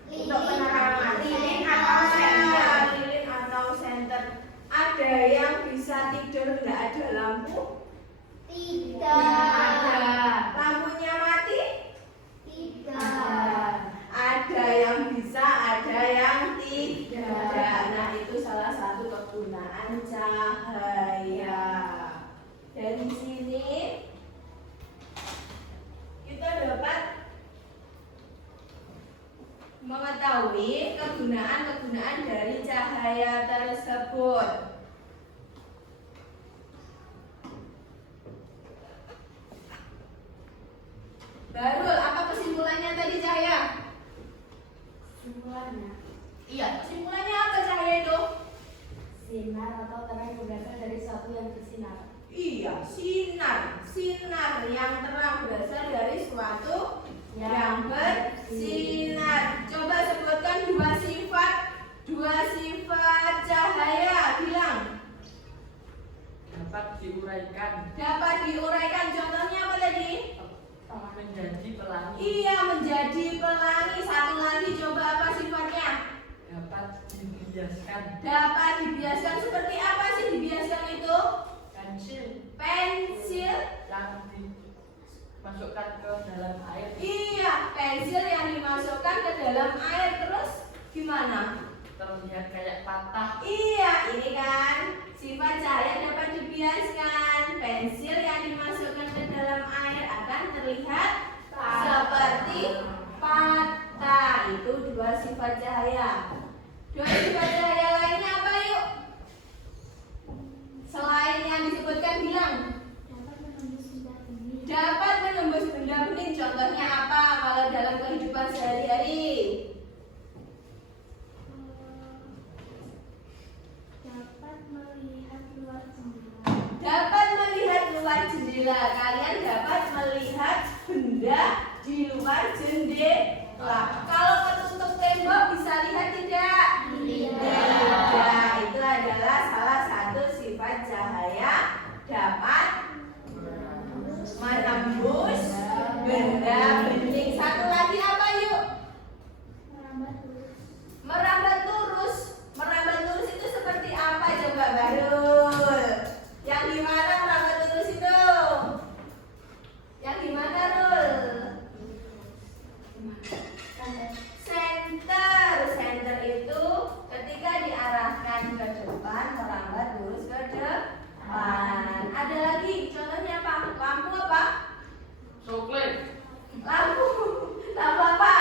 Untuk penerangan lilin atau senter. Lilin atau senter. Ada yang bisa tidur nggak ada lampu? Ada. Lampunya mati? Tidak. Ada yang bisa, ada yang tidak. Nah, itu salah satu kegunaan cahaya. Dari sini kita dapat mengetahui kegunaan-kegunaan dari cahaya tersebut. Barul, apa kesimpulannya tadi cahaya? Kesimpulannya, Iya, kesimpulannya apa cahaya itu? sinar atau terang yang berasal dari sesuatu yang bersinar. Iya, sinar. Sinar yang terang berasal dari suatu yang bersinar. Coba sebutkan dua sifat cahaya. Bilang. Dapat diuraikan. Dapat diuraikan. Contohnya apa tadi? Menjadi pelangi. Iya, menjadi pelangi. Satu lagi, coba apa sifatnya? Dapat dibiaskan. Dapat dibiaskan. Seperti apa sih dibiaskan itu? Pensil Pensil. yang dimasukkan ke dalam air. Iya, pensil yang dimasukkan ke dalam air. Terus gimana? Terlihat kayak patah. Iya, ini kan sifat cahaya dapat dibiaskan. Pensil yang dimasukkan ke dalam air akan terlihat seperti patah. Itu dua sifat cahaya. Dua sifat cahaya lainnya apa yuk? Selain yang disebutkan bilang. Dapat menembus benda bening. Contohnya apa kalau dalam kehidupan sehari-hari? Dapat melihat luar jendela. Dapat melihat luar jendela. Kalian dapat melihat benda di luar jendela. Kalau ketutup tembok bisa lihat tidak? Tidak. Itu adalah salah satu sifat cahaya dapat menembus benda bening. Satu lagi apa yuk? Merambat lurus. Merambat lurus itu seperti apa coba Barul? Yang di mana merambat lurus itu? Yang di mana Rul? Center. Center itu ketika diarahkan ke depan merambat lurus ke depan. Ada lagi contohnya apa? Lampu apa? Coklat. Lampu apa?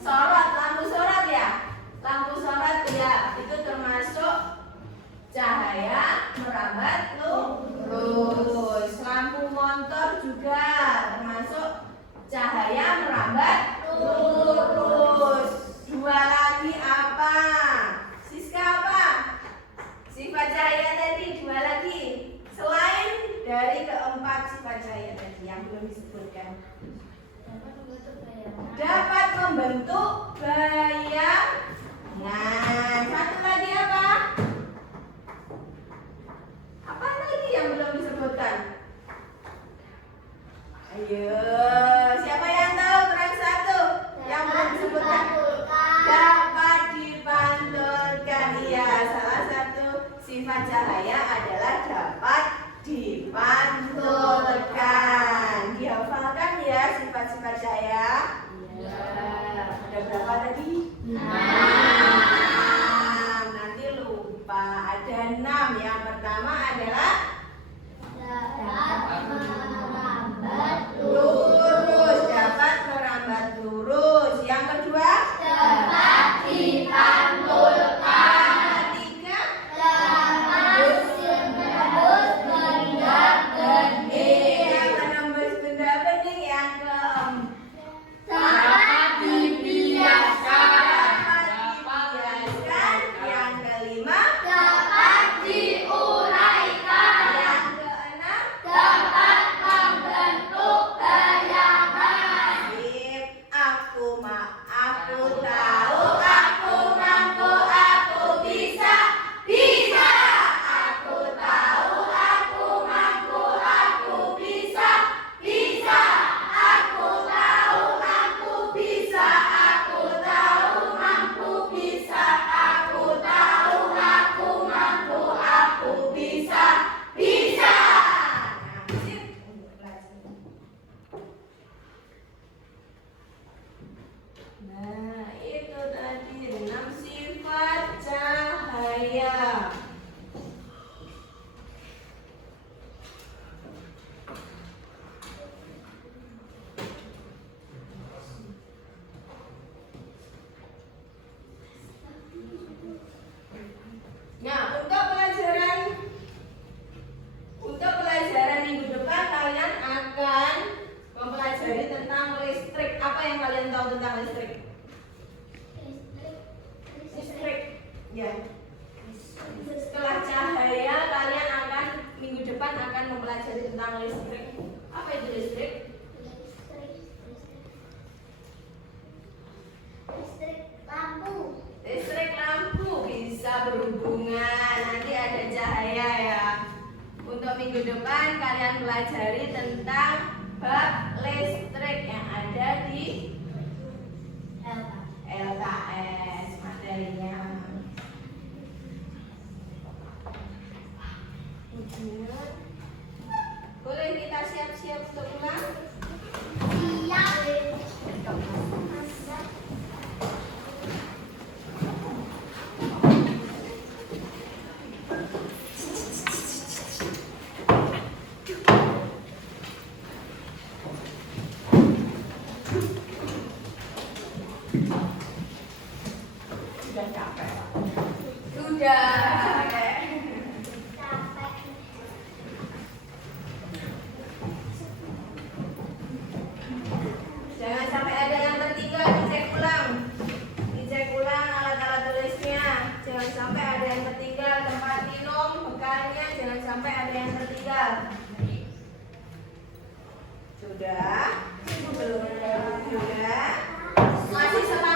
Sorot, lampu sorot ya? Lampu sorot ya, itu termasuk cahaya merambat lurus. Lampu motor juga termasuk cahaya merambat lurus. Dua lagi apa? Siska apa? Sifat cahaya tadi dua lagi. Selain dari keempat sifat cahaya tadi yang belum disebutkan. Dapat membentuk bayangan. Satu lagi apa? Apa lagi yang belum disebutkan? Ayo, siapa yang tahu? Kurang satu yang belum disebutkan. Dapat dipantulkan. Iya, salah satu sifat cahaya adalah dapat dipantulkan. Dihafalkan ya sifat-sifat cahaya. Ada berapa tadi? 6. cahaya. Nah, untuk pelajaran minggu depan kalian akan mempelajari tentang listrik. Apa yang kalian tahu tentang listrik? Listrik. Ya. Setelah cahaya, kalian akan minggu depan akan mempelajari tentang listrik. Apa itu listrik? Listrik lampu bisa berhubungan. Nanti ada cahaya ya. Untuk minggu depan kalian pelajari tentang bab listrik yang ada di LKS materinya. Boleh kita siap-siap untuk pulang? Sudah capek. Sudah. Jangan sampai ada yang tertinggal, dicek ulang. Dicek ulang alat-alat tulisnya. Jangan sampai ada yang tertinggal, tempat minum, bekalnya jangan sampai ada yang tertinggal. Sudah? Belum? Sudah? Masih semangat?